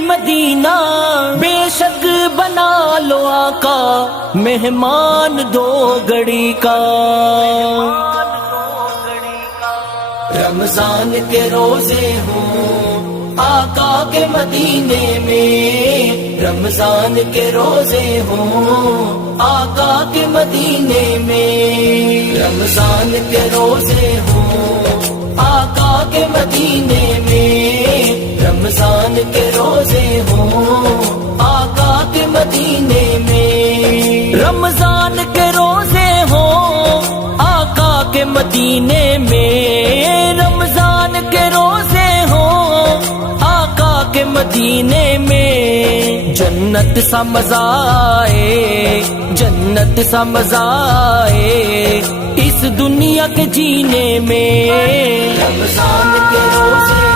مدینہ بے شک بنا لو آقا مہمان دو گھڑی کا۔ رمضان کے روزے ہوں آقا کے مدینے میں، رمضان کے روزے ہوں آقا کے مدینے میں، رمضان کے روزے ہوں آقا کے مدینے میں، رمضان کے روزے ہوں آقا کے مدینے میں، رمضان کے روزے ہوں آقا کے مدینے میں، رمضان کے روزے ہوں آقا کے مدینے میں، جنت سا مزہ آئے، جنت سا مزہ آئے اس دنیا کے جینے میں، رمضان کے روزے